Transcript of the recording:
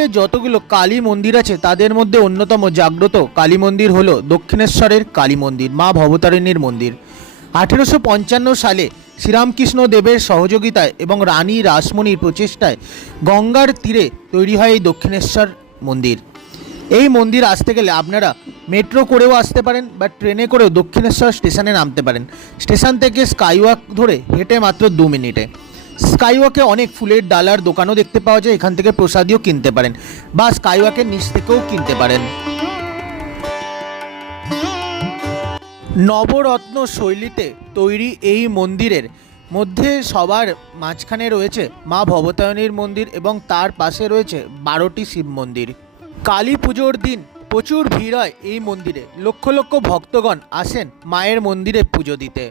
ভারতে যতগুলো কালী মন্দির আছে তাদের মধ্যে অন্যতম জাগ্রত কালী মন্দির হলো দক্ষিণেশ্বরের কালী মন্দির, মা ভবতারিণীর মন্দির। 1855 সালে শ্রীরামকৃষ্ণ দেবের সহযোগিতায় এবং রানী রাসমণির প্রচেষ্টায় গঙ্গার তীরে তৈরি হয় এই দক্ষিণেশ্বর মন্দির। এই মন্দির আসতে গেলে আপনারা মেট্রো করেও আসতে পারেন বা ট্রেনে করেও দক্ষিণেশ্বর স্টেশনে নামতে পারেন। স্টেশন থেকে স্কাইওয়াক ধরে হেঁটে মাত্র 2 মিনিটে। স্কাইওয়াকে অনেক ফুলের ডালার দোকানও দেখতে পাওয়া যায়, এখান থেকে প্রসাদীও কিনতে পারেন বা স্কাইওয়াকের নিচ থেকেও কিনতে পারেন। নবরত্ন শৈলীতে তৈরি এই মন্দিরের মধ্যে সবার মাঝখানে রয়েছে মা ভবতারিণীর মন্দির এবং তার পাশে রয়েছে 12টি শিব মন্দির। কালী পুজোর দিন প্রচুর ভিড় হয় এই মন্দিরে, লক্ষ লক্ষ ভক্তগণ আসেন মায়ের মন্দিরে পুজো দিতে।